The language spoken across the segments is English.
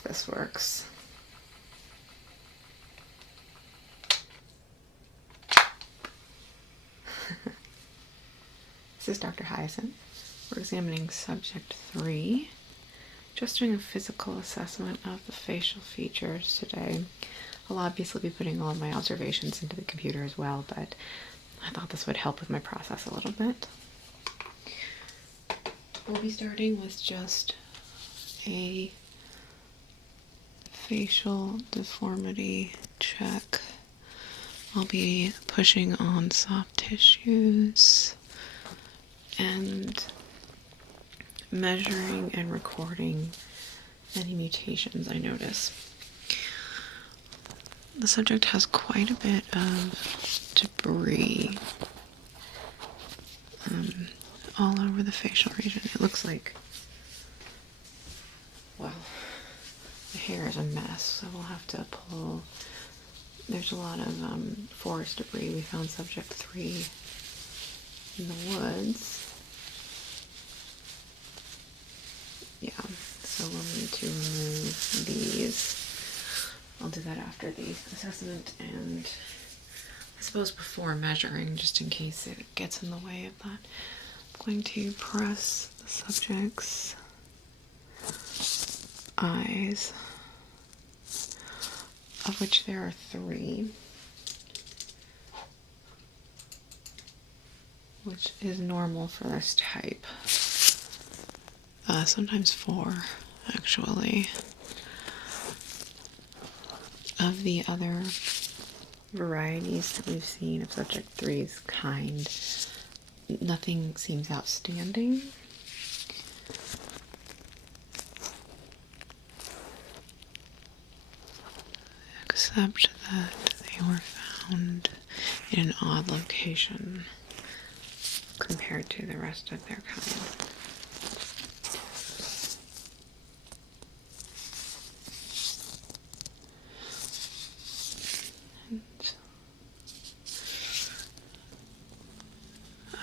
if this works. This is Dr. Hyacinth. We're examining subject 3. Just doing a physical assessment of the facial features today. I'll obviously be putting all of my observations into the computer as well, but I thought this would help with my process a little bit. We'll be starting with just a facial deformity check. I'll be pushing on soft tissues and measuring and recording any mutations I notice. The subject has quite a bit of debris all over the facial region. It looks like, well, the hair is a mess, so we'll have to pull. There's a lot of forest debris. We found subject 3 in the woods. Yeah, so we'll need to remove these. I'll do that after the assessment and I suppose before measuring, just in case it gets in the way of that. I'm going to press the subject's eyes, of which there are 3, which is normal for this type. Sometimes 4, actually. Of the other varieties that we've seen of subject 3's kind, nothing seems outstanding. Except that they were found in an odd location compared to the rest of their kind.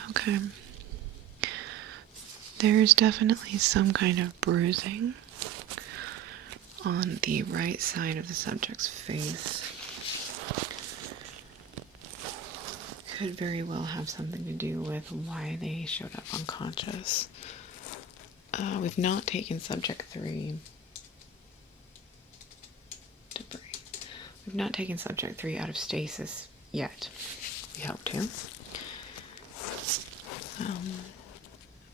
Okay. There's definitely some kind of bruising on the right side of the subject's face. Could very well have something to do with why they showed up unconscious. We've not taken subject 3 debris. We've not taken subject 3 out of stasis yet. We hope to.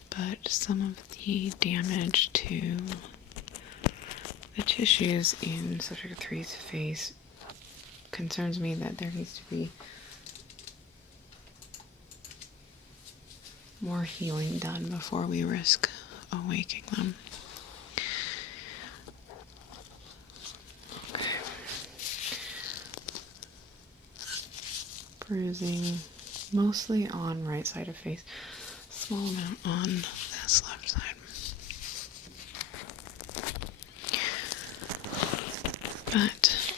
But some of the damage to the tissues in subject 3's face concerns me that there needs to be more healing done before we risk awaking them. Okay. Bruising mostly on right side of face, small amount on this left side. But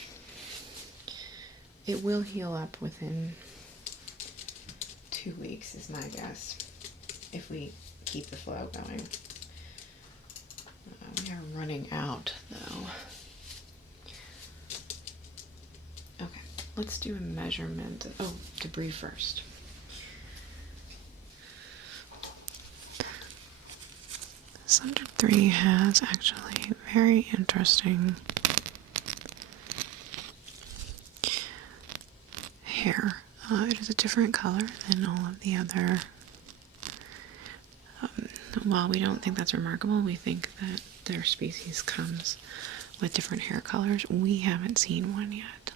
it will heal up within 2 weeks is my guess, if we keep the flow going. We are running out though. Okay, let's do a measurement. Oh, debris first. Subject 3 has actually very interesting hair. It is a different color than all of the other. While we don't think that's remarkable, we think that their species comes with different hair colors. We haven't seen one yet.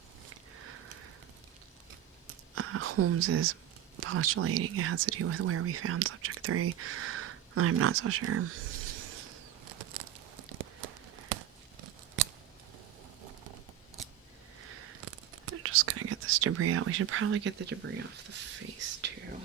Holmes is postulating it has to do with where we found subject 3. I'm not so sure. I'm just gonna get this debris out. We should probably get the debris off the face too.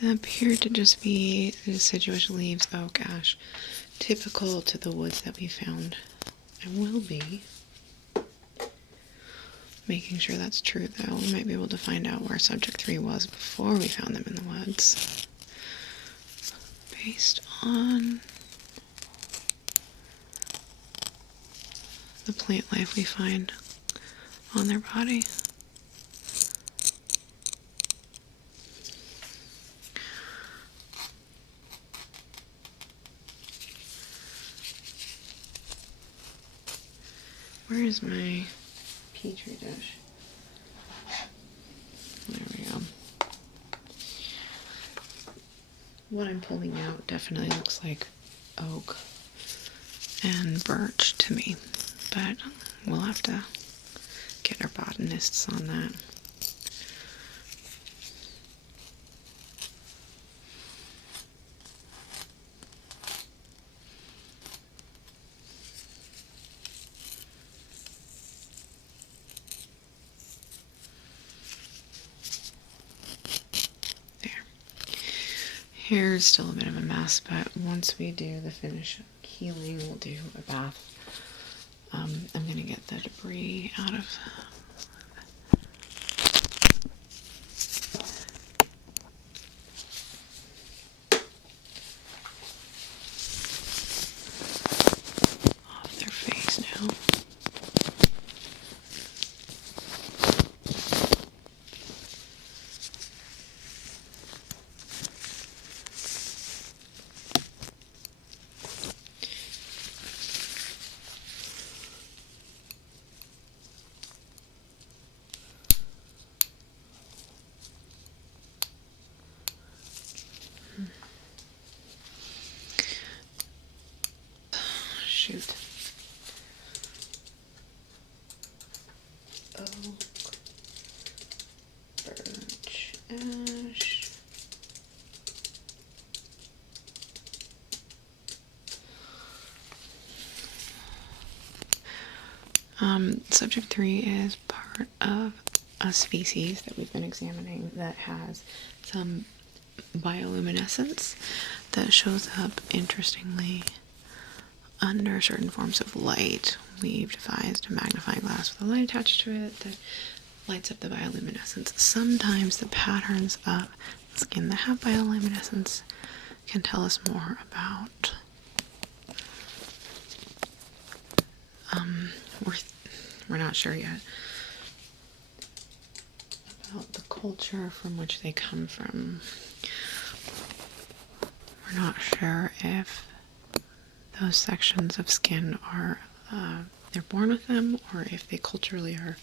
They appear to just be deciduous leaves, oak, ash, typical to the woods that we found. I will be making sure that's true, though. We might be able to find out where subject 3 was before we found them in the woods. Based on the plant life we find on their body. Where is my petri dish? There we go. What I'm pulling out definitely looks like oak and birch to me, but we'll have to get our botanists on that. Hair is still a bit of a mess, but once we do the finish healing, we'll do a bath. I'm going to get the debris out of off their face now. Shoot. Oak, birch, ash. Subject 3 is part of a species that we've been examining that has some bioluminescence that shows up interestingly under certain forms of light. We've devised a magnifying glass with a light attached to it that lights up the bioluminescence. Sometimes the patterns of skin that have bioluminescence can tell us more about we're not sure yet about the culture from which they come from. We're not sure if those sections of skin are they're born with them, or if they culturally are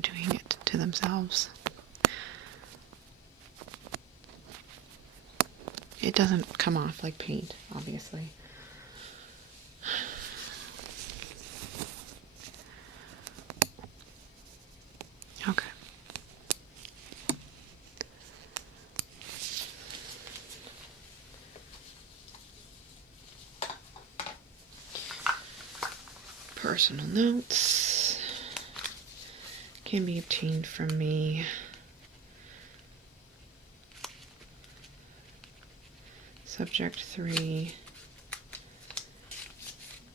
doing it to themselves. It doesn't come off like paint, obviously. Okay. Personal notes can be obtained from me. Subject 3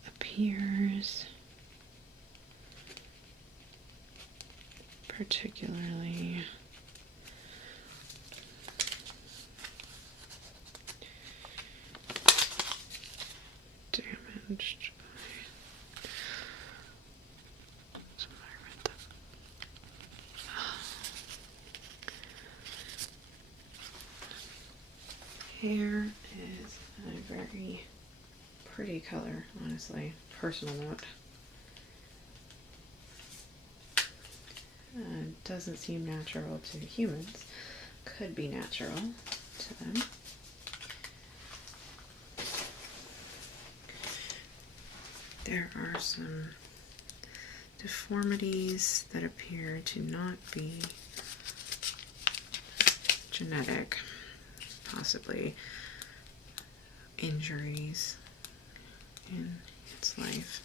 appears particularly damaged by hair is a very pretty color, honestly. Personal note. Doesn't seem natural to humans. Could be natural to them. There are some deformities that appear to not be genetic, possibly injuries in its life.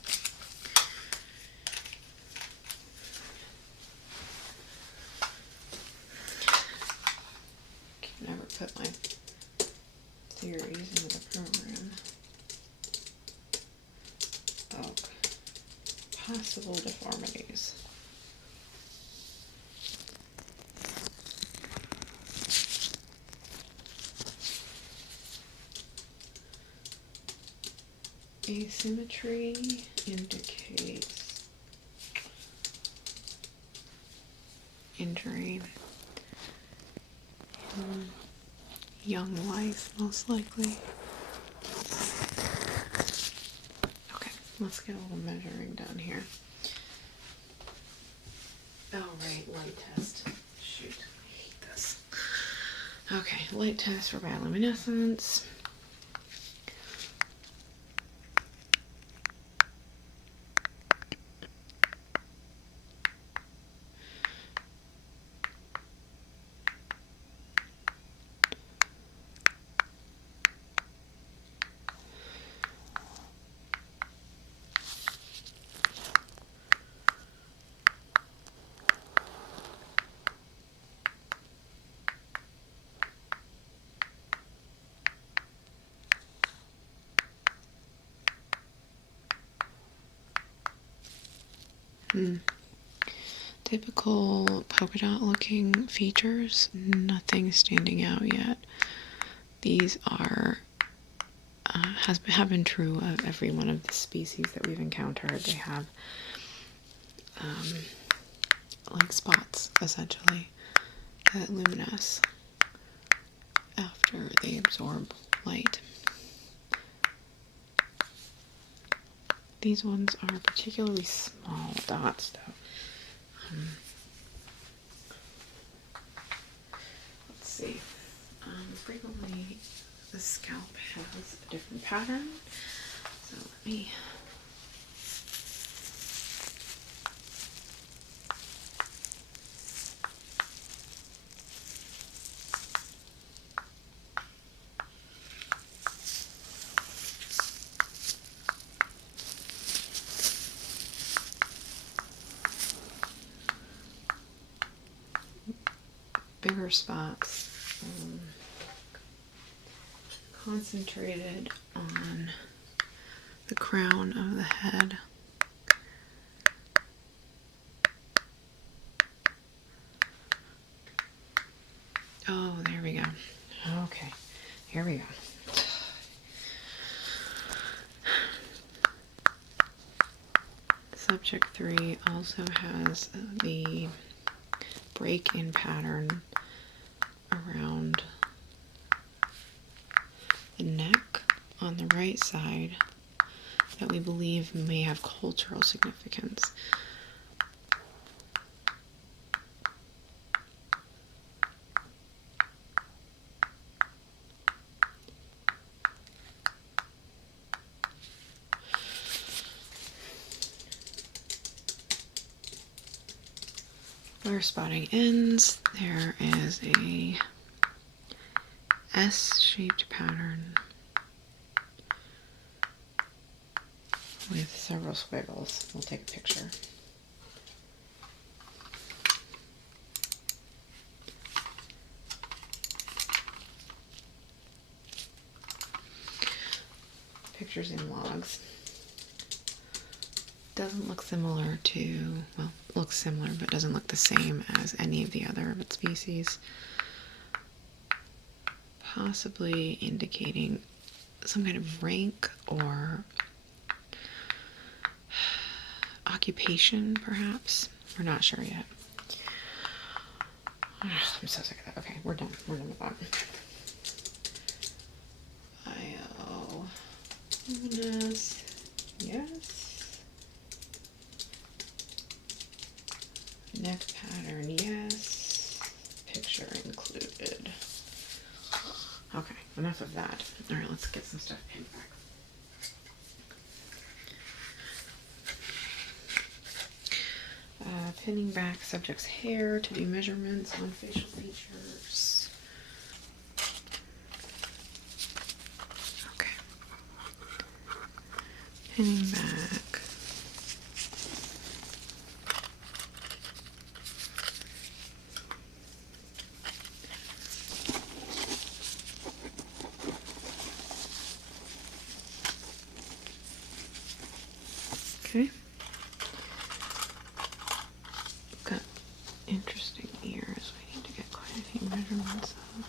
put my theories into the program. Oh, possible deformities. Asymmetry indicates injury. Young life, most likely. Okay, let's get a little measuring done here. Oh, right, light test. Shoot, I hate this. Okay, light test for bioluminescence. Typical polka dot looking features, nothing standing out yet. These are have been true of every one of the species that we've encountered. They have like spots essentially that luminesce after they absorb light. These ones are particularly small dots though. Let's see. Frequently the scalp has a different pattern. So let me bigger spots concentrated on the crown of the head. Oh, there we go. Okay, here we go. Subject 3 also has the break-in pattern around the neck on the right side that we believe may have cultural significance. Where spotting ends, there is a S-shaped pattern with several squiggles. We'll take a picture. Pictures in logs. Doesn't look similar to, well, looks similar, but doesn't look the same as any of the other of its species. Possibly indicating some kind of rank or occupation, perhaps. We're not sure yet. I'm so sick of that. Okay, we're done. We're done with that. Bioluminous, yes. Neck pattern, yes. Picture included. Okay, enough of that. Alright, let's get some stuff pinned back. Pinning back subject's hair to do measurements on facial features. Okay. Pinning back. measurements of.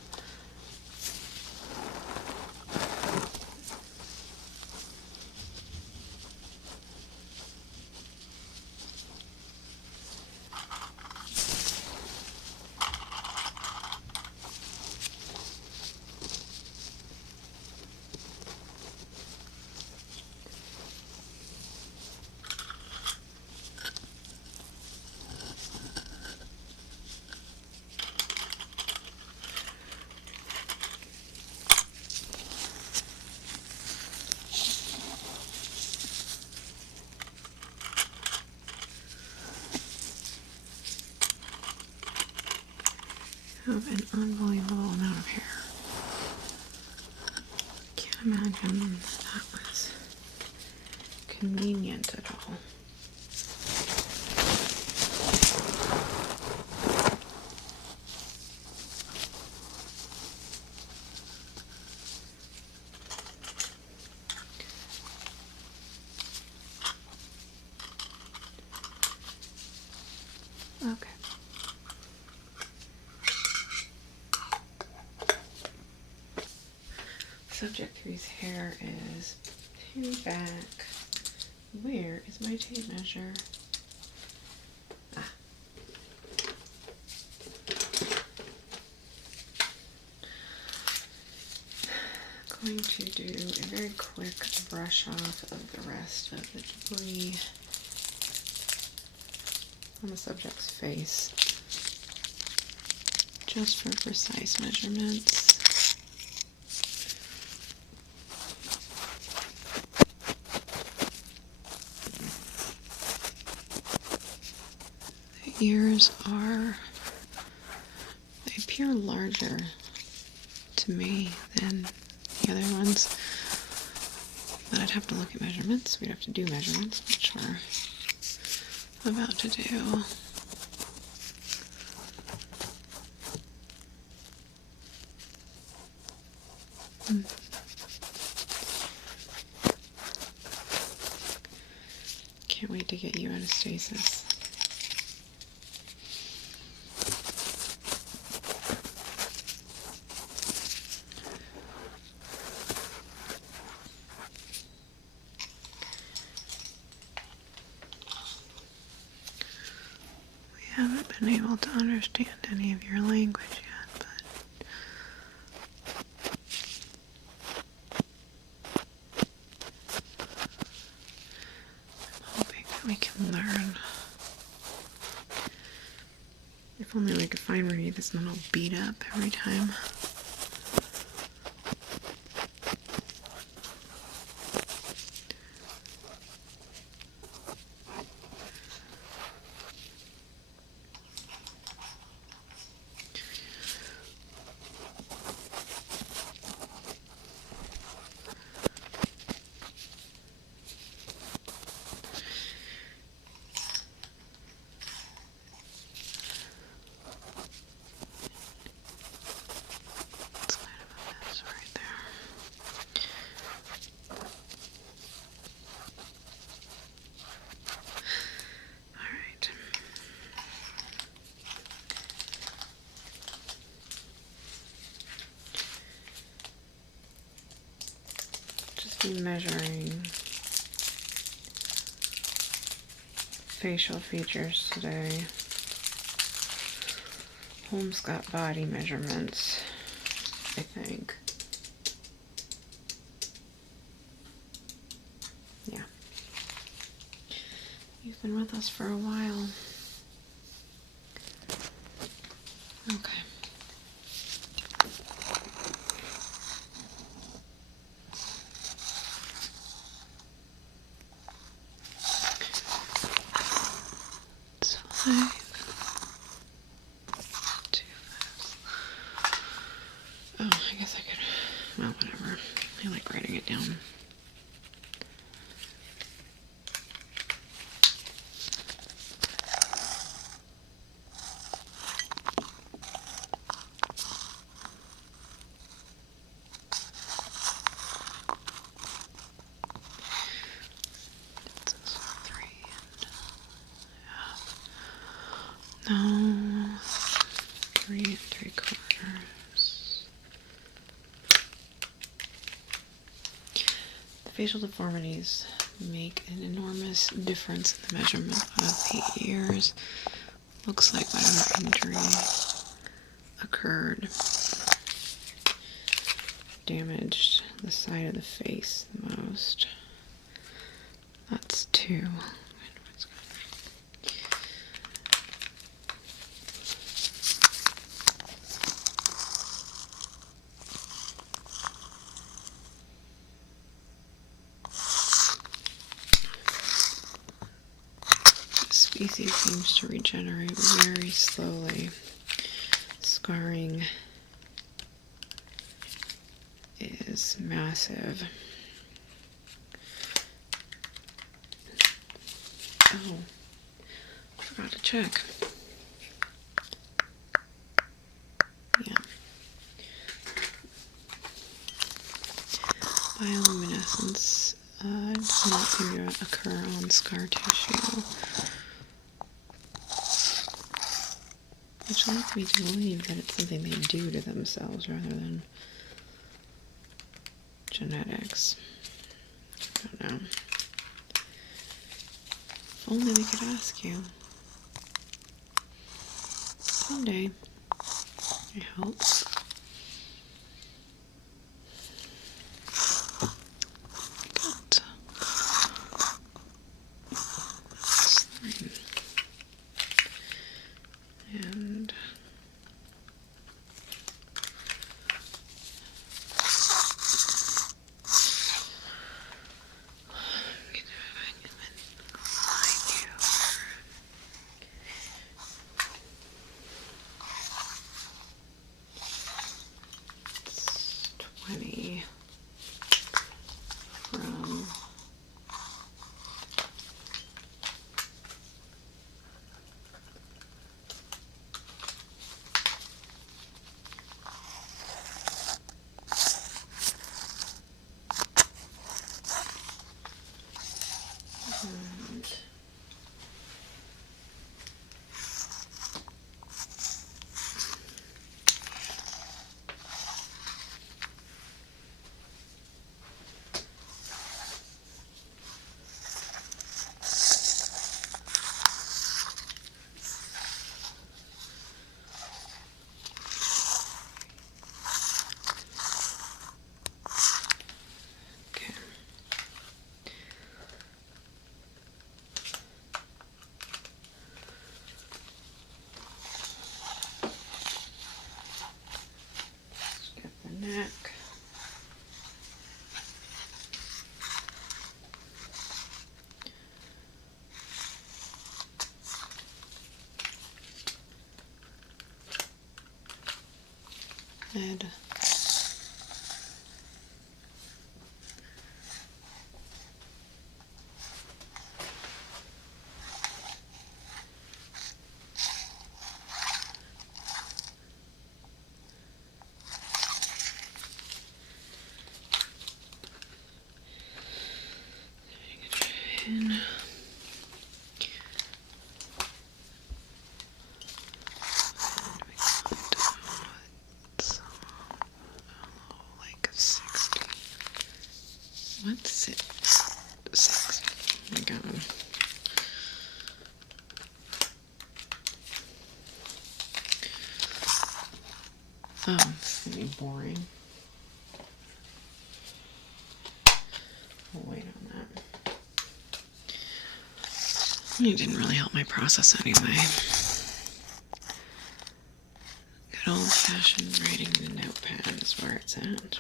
Have an unbelievable amount of hair. Can't imagine that was convenient at all. Okay. Subject 3's hair is pinned back. Where is my tape measure? Ah. Going to do a very quick brush off of the rest of the debris on the subject's face, just for precise measurements. The ears they appear larger to me than the other ones, but I'd have to look at measurements. We'd have to do measurements, which we're about to do. Can't wait to get you out of stasis. We haven't been able to understand any of your language yet, but hoping that we can learn. If only we could find where you get this little beat up every time. Measuring facial features today. Holmes got body measurements, I think. Yeah. You've been with us for a while. Okay. No, 3 3/4. Facial deformities make an enormous difference in the measurement of the ears. Looks like whatever injury occurred damaged the side of the face the most. That's 2. The species seems to regenerate very slowly. Scarring is massive. Oh, I forgot to check. Yeah. Bioluminescence does not seem to occur on scar tissue, which leads me to believe that it's something they do to themselves rather than genetics. I don't know. If only we could ask you. Someday. I hope. Got and neck. Head. In. Like 60. What's it? 60. Oh my god. Oh, it's gonna be boring. We'll wait on that. It didn't really help my process anyway. Good old-fashioned writing in a notepad is where it's at.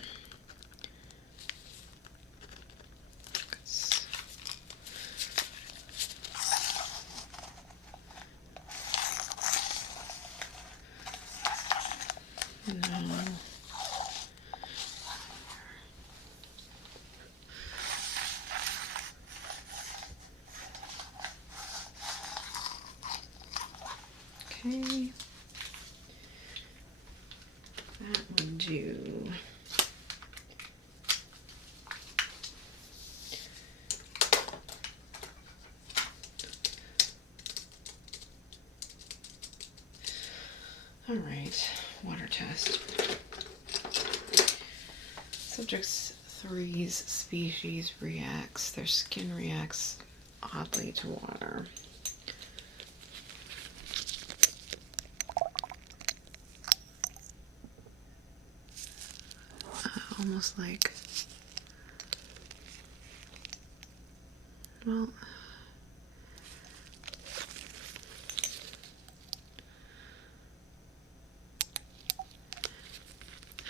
No. Okay, that would do. All right, water test. Subject's Three's species reacts, their skin reacts oddly to water. Almost like, well,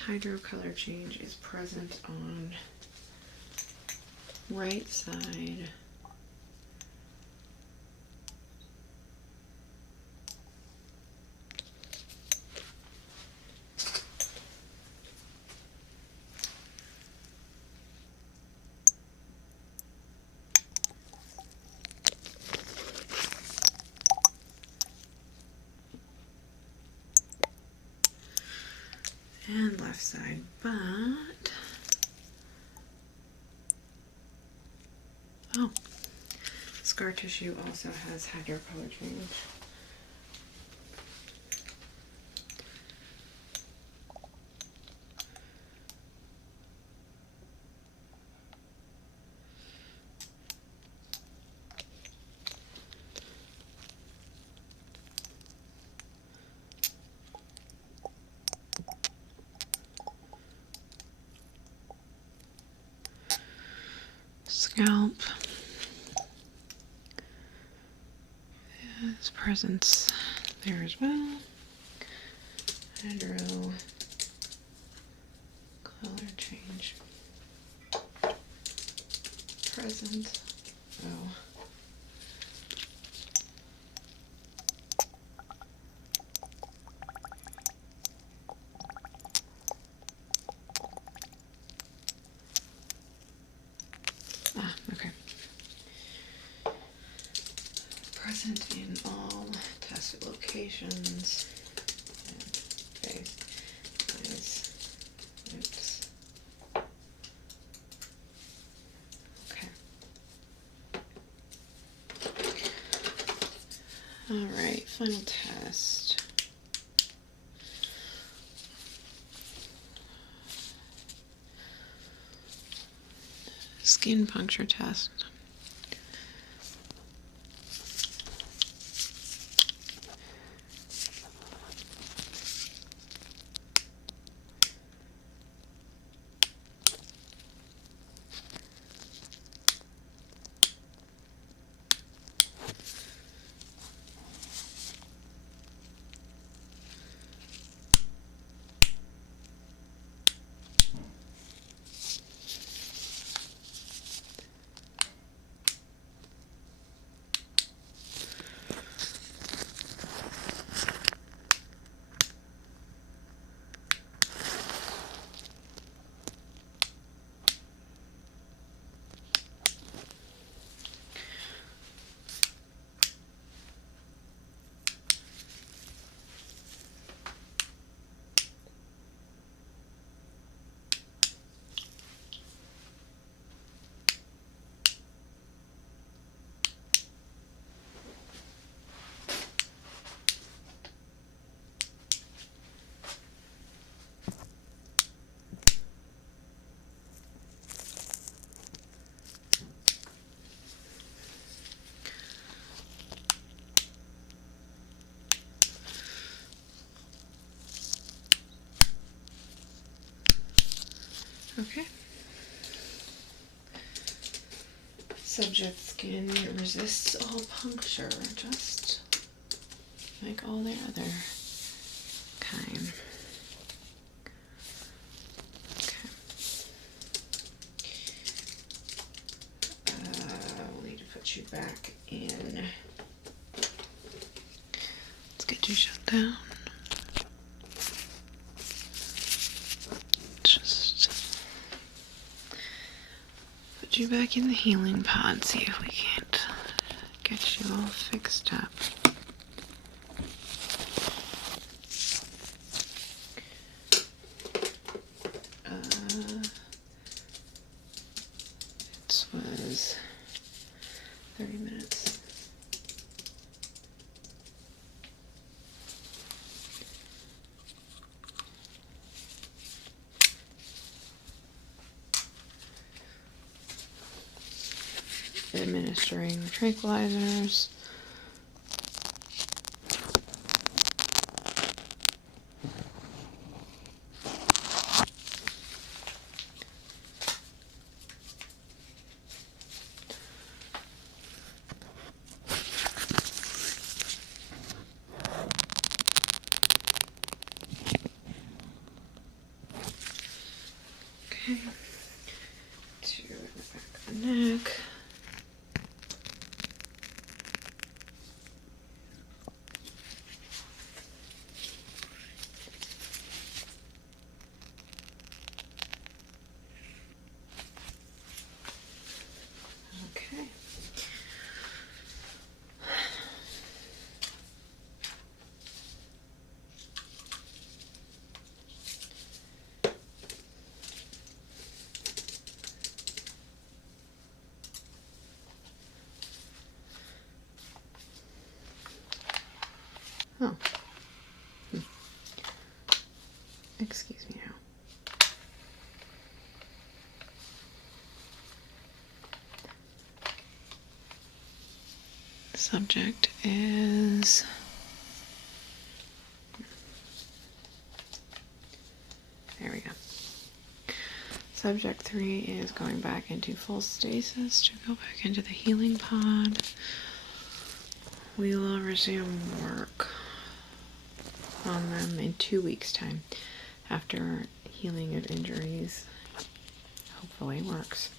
hydro color change is present on right side and left side, but oh, scar tissue also has hydro color change. Scalp has presence there as well. Hydro color change present. Oh. Ah, okay. Present in all test locations and face, eyes, lips. Okay. All right, final test. Skin puncture test. Okay. Subject skin resists all puncture, just like all the other kind. Okay. We'll need to put you back in. Let's get you shut down. You back in the healing pod, see if we can't get you all fixed up. This was 30 minutes. administering the tranquilizers. Okay, to the back of the neck. Okay. Oh. Excuse me now. Subject is there we go. Subject 3 is going back into full stasis to go back into the healing pod. We will resume work on them in 2 weeks' time after healing of injuries hopefully works.